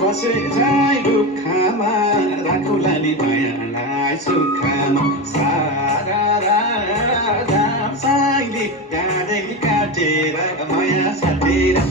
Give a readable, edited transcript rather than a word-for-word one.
बसे जाइ दुःखमा राखुलानी मायालाई सुखमा सारा राधा साइली यादै काटेर माया साटेर